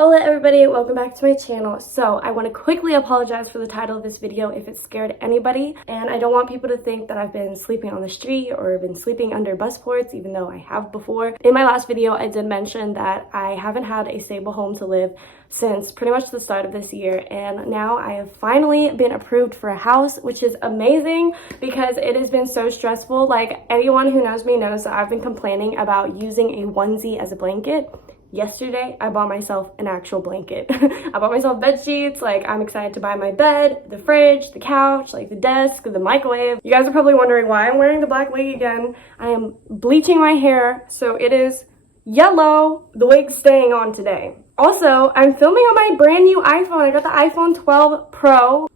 Hola everybody, welcome back to my channel. So I want to quickly apologize for the title of this video if it scared anybody, and I don't want people to think that I've been sleeping on the street or been sleeping under bus ports, even though I have before. In my last video I did mention that I haven't had a stable home to live since pretty much the start of this year, and now I have finally been approved for a house, which is amazing because it has been so stressful. Like, anyone who knows me knows that I've been complaining about using a onesie as a blanket. Yesterday, I bought myself an actual blanket. I bought myself bed sheets. Like, I'm excited to buy my bed, the fridge, the couch, like the desk, the microwave. You guys are probably wondering why I'm wearing the black wig again. I am bleaching my hair, so it is yellow. The wig's staying on today. Also, I'm filming on my brand new iPhone. I got the iPhone 12 Pro.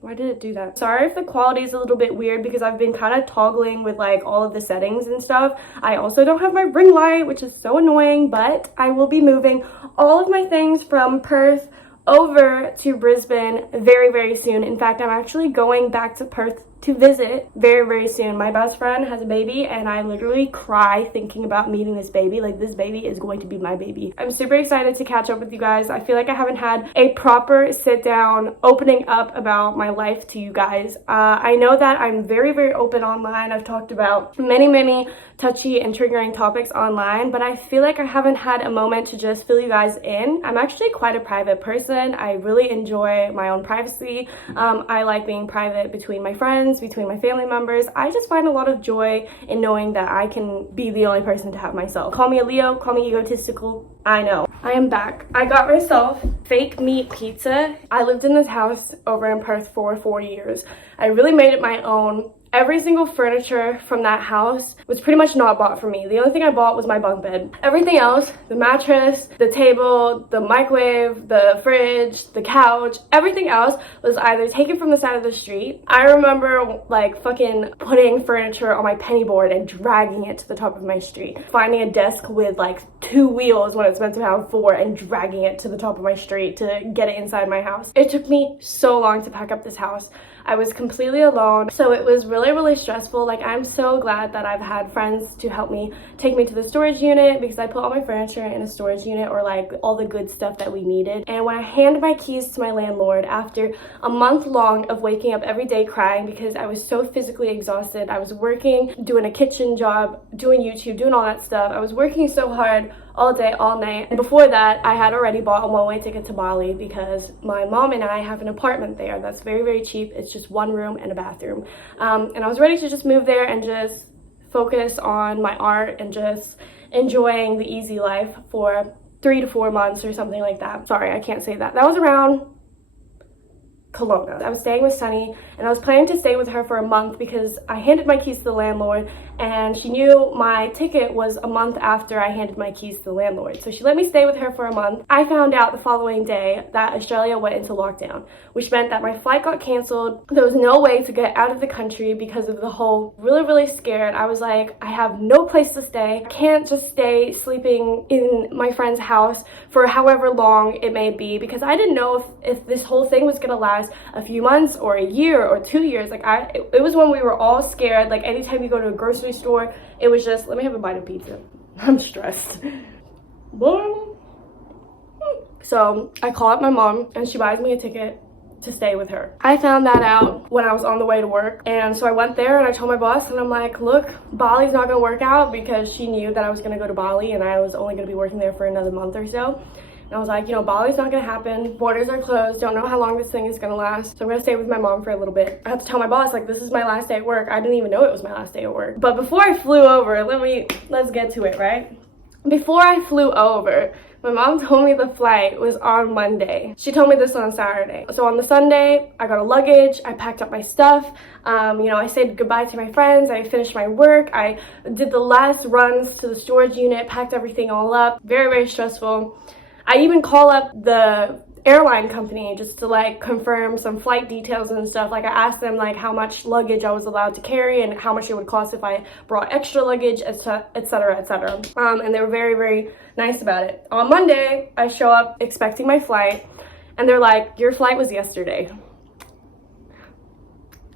Why did it do that? Sorry if the quality is a little bit weird because I've been kind of toggling with like all of the settings and stuff. I also don't have my ring light, which is so annoying, but I will be moving all of my things from Perth over to Brisbane very, very soon. In fact, I'm actually going back to Perth to visit very, very soon. My best friend has a baby and I literally cry thinking about meeting this baby. Like, this baby is going to be my baby. I'm super excited to catch up with you guys. I feel like I haven't had a proper sit down opening up about my life to you guys. I know that I'm very, very open online. I've talked about many touchy and triggering topics online, but I feel like I haven't had a moment to just fill you guys in. I'm actually quite a private person. I really enjoy my own privacy. I like being private between my friends, between my family members. I just find a lot of joy in knowing that I can be the only person to have myself. Call me a Leo, call me egotistical. I know. I am back. I got myself fake meat pizza. I lived in this house over in Perth for 4 years. I really made it my own. Every single furniture from that house was pretty much not bought for me. The only thing I bought was my bunk bed. Everything else, the mattress, the table, the microwave, the fridge, the couch, everything else was either taken from the side of the street. I remember like fucking putting furniture on my penny board and dragging it to the top of my street. Finding a desk with like 2 wheels when it's meant to have 4 and dragging it to the top of my street to get it inside my house. It took me so long to pack up this house. I was completely alone, so it was really stressful. Like, I'm so glad that I've had friends to help me take me to the storage unit because I put all my furniture in a storage unit, or like all the good stuff that we needed. And when I handed my keys to my landlord after a month long of waking up every day crying because I was so physically exhausted, I was working, doing a kitchen job, doing YouTube, doing all that stuff. I was working so hard all day, all night. And before that, I had already bought a one-way ticket to Bali because my mom and I have an apartment there that's very cheap. It's just 1 room and a bathroom. And I was ready to just move there and just focus on my art and just enjoying the easy life for 3 to 4 months or something like that. Sorry, I can't say that. That was around Kelowna. I was staying with Sunny and I was planning to stay with her for a month because I handed my keys to the landlord and she knew my ticket was a month after I handed my keys to the landlord. So she let me stay with her for a month. I found out the following day that Australia went into lockdown, which meant that my flight got canceled. There was no way to get out of the country because of the whole really scared. I was like, I have no place to stay. I can't just stay sleeping in my friend's house for however long it may be because I didn't know if this whole thing was gonna last a few months or a year or 2 years. Like, it was when we were all scared. Like, anytime you go to a grocery store, it was just, let me have a bite of pizza. I'm stressed. So I call up my mom and she buys me a ticket to stay with her. I found that out when I was on the way to work, and so I went there and I told my boss, and I'm like, look, Bali's not gonna work out, because she knew that I was gonna go to Bali and I was only gonna be working there for another month or so. And I was like, you know, Bali's not gonna happen. Borders are closed. Don't know how long this thing is gonna last. So I'm gonna stay with my mom for a little bit. I had to tell my boss, like, this is my last day at work. I didn't even know it was my last day at work. But before I flew over, let's get to it, right? Before I flew over, my mom told me the flight was on Monday. She told me this on Saturday. So on the Sunday, I got a luggage, I packed up my stuff, you know, I said goodbye to my friends, I finished my work, I did the last runs to the storage unit, packed everything all up. Very stressful. I even call up the airline company just to like confirm some flight details and stuff. Like, I asked them like how much luggage I was allowed to carry and how much it would cost if I brought extra luggage, etc. And they were very nice about it. On Monday, I show up expecting my flight and they're like, your flight was yesterday.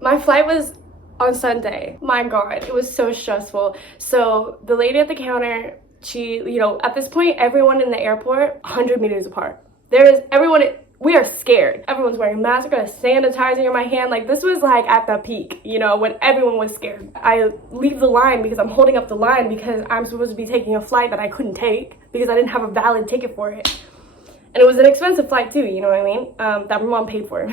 My flight was on Sunday. My God, it was so stressful. So the lady at the counter She, you know, at this point, everyone in the airport, 100 meters apart. We are scared. Everyone's wearing masks, I got a sanitizer in my hand. Like, this was like at the peak, you know, when everyone was scared. I leave the line because I'm holding up the line because I'm supposed to be taking a flight that I couldn't take because I didn't have a valid ticket for it. And it was an expensive flight too, you know what I mean? That my mom paid for.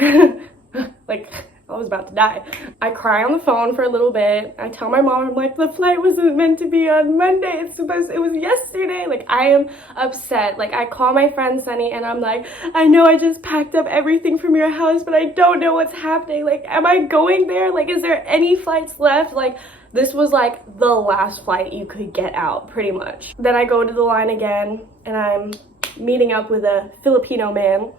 Like, I was about to die. I cry on the phone for a little bit. I tell my mom, I'm like, the flight wasn't meant to be on Monday. It was yesterday. Like, I am upset. Like, I call my friend Sunny and I'm like, I know I just packed up everything from your house, but I don't know what's happening. Like, am I going there? Like, is there any flights left? Like, this was like the last flight you could get out, pretty much. Then I go to the line again and I'm meeting up with a Filipino man.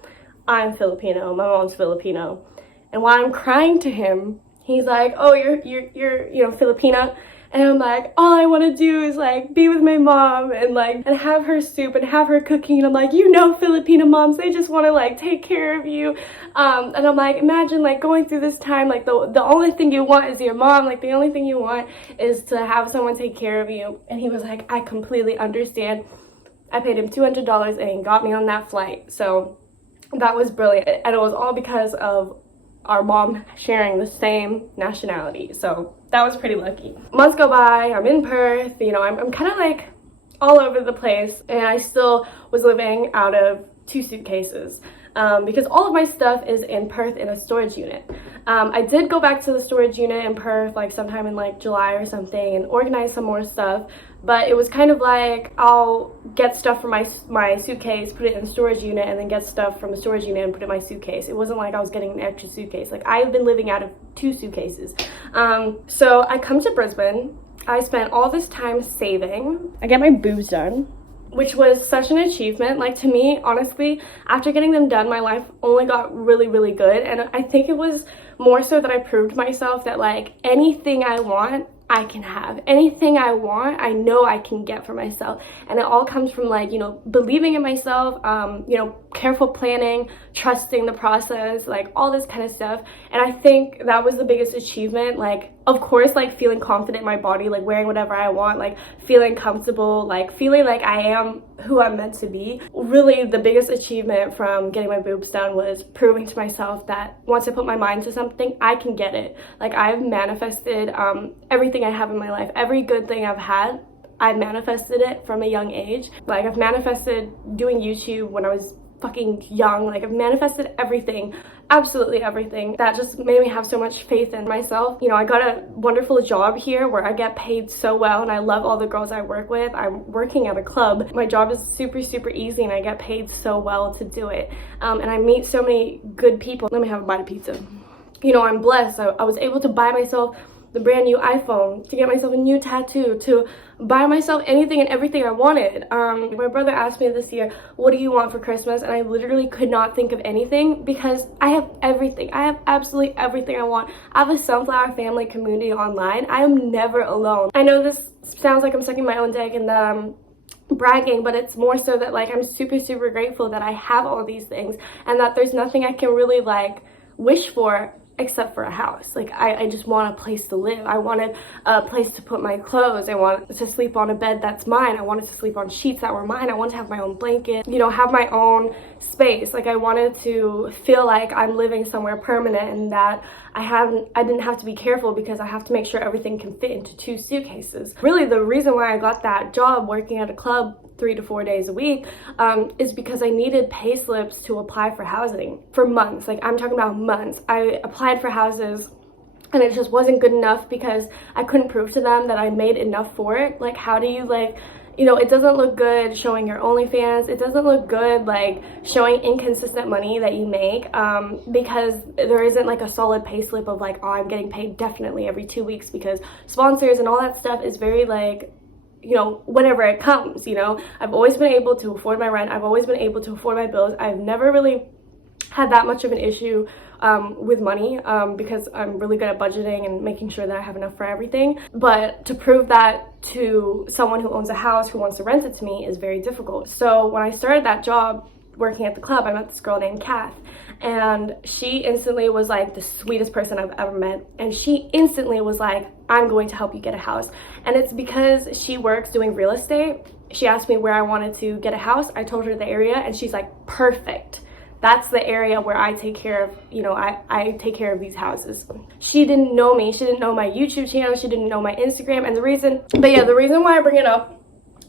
I'm Filipino, my mom's Filipino. And while I'm crying to him, he's like, oh, you're you know, Filipina. And I'm like, all I want to do is like be with my mom and have her soup and have her cooking. And I'm like, you know, Filipino moms, they just want to like take care of you. And I'm like, imagine like going through this time, like the only thing you want is your mom. Like, the only thing you want is to have someone take care of you. And he was like, I completely understand. I paid him $200 and he got me on that flight. So that was brilliant. And it was all because of our mom sharing the same nationality. So that was pretty lucky. Months go by, I'm in Perth, you know, I'm kind of like all over the place, and I still was living out of 2 suitcases because all of my stuff is in Perth in a storage unit. I did go back to the storage unit in Perth like sometime in like July or something and organize some more stuff, but it was kind of like I'll get stuff from my suitcase, put it in a storage unit, and then get stuff from a storage unit and put it in my suitcase. It wasn't like I was getting an extra suitcase. Like, I've been living out of 2 suitcases. So I come to Brisbane. I spent all this time saving. I get my boobs done, which was such an achievement. Like, to me, honestly, after getting them done, my life only got really, really good. And I think it was more so that I proved myself that like anything I want, I can have. Anything I want, I know I can get for myself. And it all comes from like, you know, believing in myself, you know, careful planning, trusting the process, like all this kind of stuff. And I think that was the biggest achievement. Like, of course, like feeling confident in my body, like wearing whatever I want, like feeling comfortable, like feeling like I am who I'm meant to be. Really, the biggest achievement from getting my boobs done was proving to myself that once I put my mind to something, I can get it. Like, I've manifested everything I have in my life. Every good thing I've had, I manifested it from a young age. Like, I've manifested doing YouTube when I was fucking young. Like, I've manifested everything, absolutely everything. That just made me have so much faith in myself. You know, I got a wonderful job here where I get paid so well, and I love all the girls I work with. I'm working at a club. My job is super, super easy, and I get paid so well to do it. And I meet so many good people. Let me have a bite of pizza. You know, I'm blessed. I was able to buy myself the brand new iPhone, to get myself a new tattoo, to buy myself anything and everything I wanted. My brother asked me this year, what do you want for Christmas? And I literally could not think of anything because I have everything. I have absolutely everything I want. I have a Sunflower family community online. I am never alone. I know this sounds like I'm sucking my own dick and that I'm bragging, but it's more so that like I'm super, super grateful that I have all these things and that there's nothing I can really like wish for except for a house. Like, I just want a place to live. I wanted a place to put my clothes. I wanted to sleep on a bed that's mine. I wanted to sleep on sheets that were mine. I wanted to have my own blanket, you know, have my own space. Like, I wanted to feel like I'm living somewhere permanent and that I didn't have to be careful because I have to make sure everything can fit into 2 suitcases. Really, the reason why I got that job working at a club 3 to 4 days a week is because I needed pay slips to apply for housing for months. Like, I'm talking about months. I applied for houses and it just wasn't good enough because I couldn't prove to them that I made enough for it. Like, how do you, like, you know, it doesn't look good showing your OnlyFans. It doesn't look good like showing inconsistent money that you make because there isn't like a solid pay slip of like, oh, I'm getting paid definitely every 2 weeks, because sponsors and all that stuff is very like, you know, whenever it comes, you know. I've always been able to afford my rent. I've always been able to afford my bills. I've never really had that much of an issue with money because I'm really good at budgeting and making sure that I have enough for everything. But to prove that to someone who owns a house who wants to rent it to me is very difficult. So when I started that job working at the club, I met this girl named Kath, and she instantly was like the sweetest person I've ever met. And she instantly was like, I'm going to help you get a house. And it's because she works doing real estate. she asked me where I wanted to get a house. I told her the area, and she's like, perfect. That's the area where I take care of, you know, I take care of these houses. She didn't know me. She didn't know my YouTube channel. She didn't know my Instagram. And the reason why I bring it up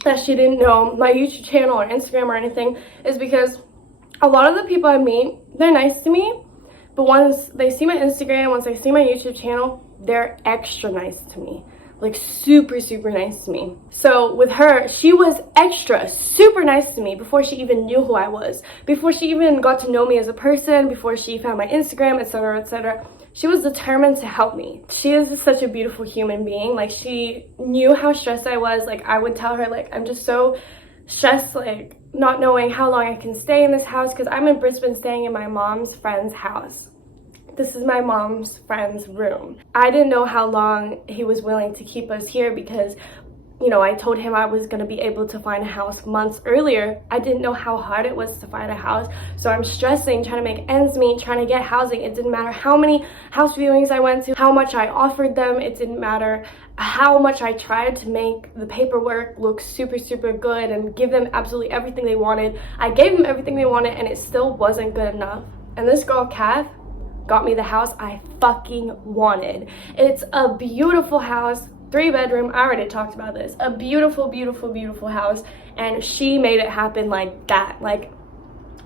that she didn't know my YouTube channel or Instagram or anything is because a lot of the people I meet, they're nice to me. But once they see my Instagram, once they see my YouTube channel, they're extra nice to me. Like super, super nice to me. So with her, she was extra, super nice to me before she even knew who I was. Before she even got to know me as a person, before she found my Instagram, etc., etc. She was determined to help me. She is just such a beautiful human being. Like, she knew how stressed I was. Like, I would tell her, like, I'm just so stressed, like, not knowing how long I can stay in this house, because I'm in Brisbane staying in my mom's friend's house. This is my mom's friend's room. I didn't know how long he was willing to keep us here because, you know, I told him I was going to be able to find a house months earlier. I didn't know how hard it was to find a house. So I'm stressing, trying to make ends meet, trying to get housing. It didn't matter how many house viewings I went to, how much I offered them. It didn't matter how much I tried to make the paperwork look super, super good and give them absolutely everything they wanted. I gave them everything they wanted, and it still wasn't good enough. And this girl, Kath, got me the house I fucking wanted. It's a beautiful house, 3-bedroom. I already talked about this. A beautiful, beautiful, beautiful house, and she made it happen like that. Like,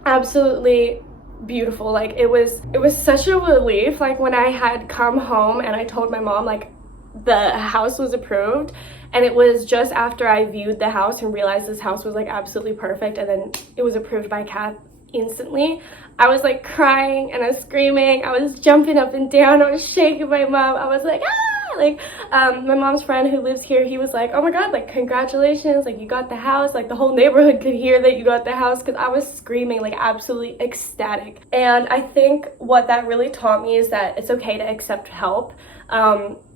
absolutely beautiful. Like, it was such a relief. Like, when I had come home and I told my mom, like, the house was approved, and it was just after I viewed the house and realized this house was like absolutely perfect, and then it was approved by Kath instantly. I was like crying and I was screaming. I was jumping up and down. I was shaking my mom. I was like, ah! Like, my mom's friend who lives here, he was like, oh my god, like, congratulations, like, you got the house. Like, the whole neighborhood could hear that you got the house, because I was screaming, like, absolutely ecstatic. And I think what that really taught me is that it's okay to accept help.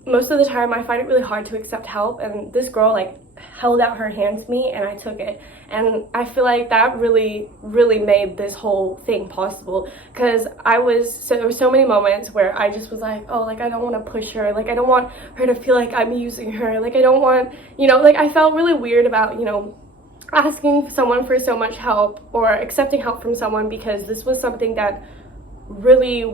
Most of the time I find it really hard to accept help, and this girl, like, held out her hand to me and I took it, and I feel like that really made this whole thing possible, because there were so many moments where I just was like, oh, like, I don't want to push her, like, I don't want her to feel like I'm using her, like, I don't want, you know, like, I felt really weird about, you know, asking someone for so much help or accepting help from someone, because this was something that really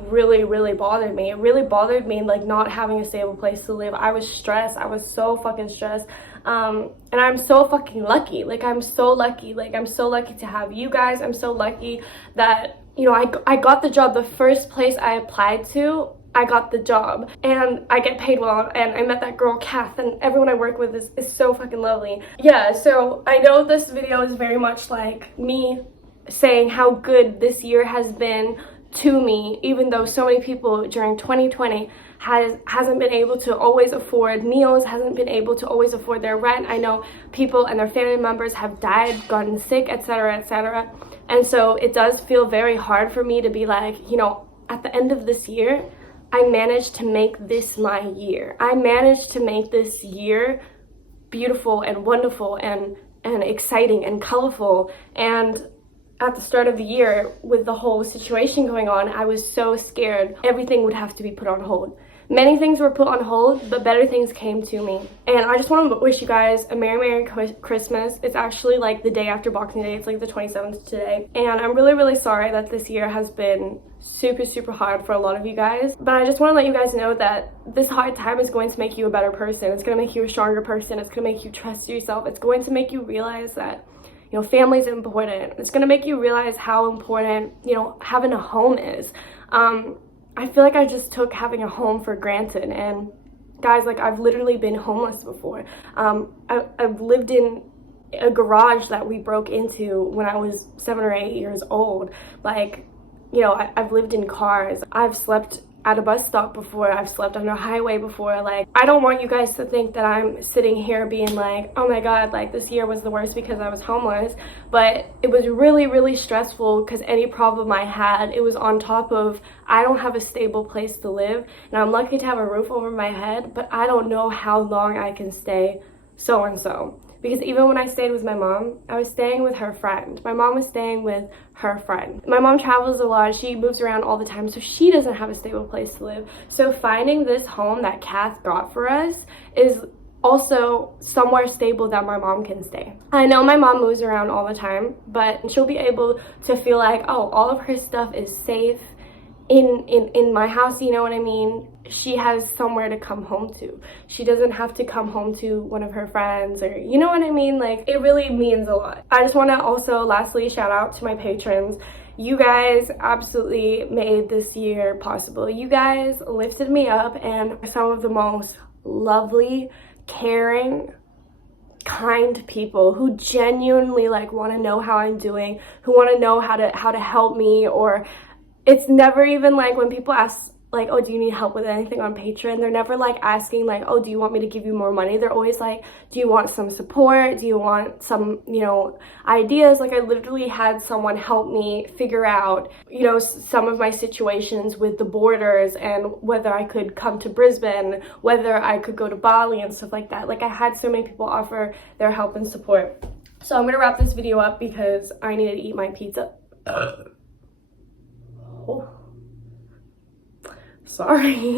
bothered me. It really bothered me, like, not having a stable place to live. I was stressed. I was so fucking stressed. And I'm so fucking lucky. Like, I'm so lucky. Like, I'm so lucky to have you guys. I'm so lucky that, you know, I got the job. The first place I applied to, I got the job, and I get paid well, and I met that girl Kath, and everyone I work with is so fucking lovely. Yeah, so I know this video is very much like me saying how good this year has been to me, even though so many people during 2020 hasn't been able to always afford meals, hasn't been able to always afford their rent. I know people and their family members have died, gotten sick, etc., etc. And so it does feel very hard for me to be like, you know, at the end of this year, I managed to make this my year. I managed to make this year beautiful and wonderful and exciting and colorful. And at the start of the year, with the whole situation going on, I was so scared everything would have to be put on hold. Many things were put on hold, but better things came to me. And I just want to wish you guys a Merry Christmas. It's actually like the day after Boxing Day. It's like the 27th today. And I'm really sorry that this year has been super hard for a lot of you guys. But I just want to let you guys know that this hard time is going to make you a better person. It's going to make you a stronger person. It's going to make you trust yourself. It's going to make you realize that, you know, family is important. It's going to make you realize how important, you know, having a home is. I feel like I just took having a home for granted. And guys, like, I've literally been homeless before. I've lived in a garage that we broke into when I was 7 or 8 years old. Like, you know, I've lived in cars. I've slept at a bus stop before. I've slept on a highway before. Like, I don't want you guys to think that I'm sitting here being like, oh my god, like, this year was the worst because I was homeless. But it was really stressful, because any problem I had, it was on top of, I don't have a stable place to live, and I'm lucky to have a roof over my head, but I don't know how long I can stay so and so. Because even when I stayed with my mom, I was staying with her friend. My mom was staying with her friend. My mom travels a lot. She moves around all the time, so she doesn't have a stable place to live. So finding this home that Kath got for us is also somewhere stable that my mom can stay. I know my mom moves around all the time, but she'll be able to feel like, oh, all of her stuff is safe in my house, you know what I mean? She has somewhere to come home to. She doesn't have to come home to one of her friends, or you know what I mean? Like, it really means a lot. I just want to also lastly shout out to my patrons. You guys absolutely made this year possible. You guys lifted me up, and some of the most lovely, caring, kind people who genuinely like want to know how I'm doing, who want to know how to help me. Or it's never even like when people ask like, oh, do you need help with anything on Patreon? They're never like asking like, oh, do you want me to give you more money? They're always like, do you want some support? Do you want some, you know, ideas? Like, I literally had someone help me figure out, you know, some of my situations with the borders and whether I could come to Brisbane, whether I could go to Bali and stuff like that. Like, I had so many people offer their help and support. So I'm gonna wrap this video up because I need to eat my pizza. Oh. Sorry.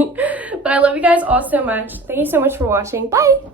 But I love you guys all so much. Thank you so much for watching. Bye!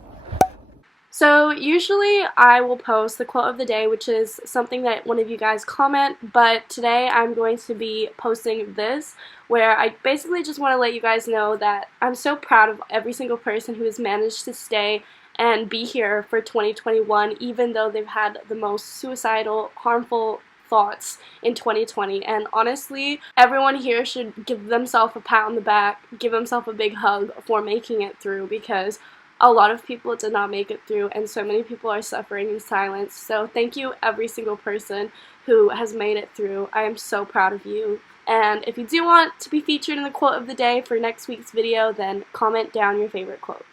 So usually I will post the quote of the day, which is something that one of you guys comment, but today I'm going to be posting this, where I basically just want to let you guys know that I'm so proud of every single person who has managed to stay and be here for 2021, even though they've had the most suicidal, harmful thoughts in 2020. And honestly, everyone here should give themselves a pat on the back, give themselves a big hug for making it through, because a lot of people did not make it through and so many people are suffering in silence. So thank you every single person who has made it through. I am so proud of you. And if you do want to be featured in the quote of the day for next week's video, then comment down your favorite quote.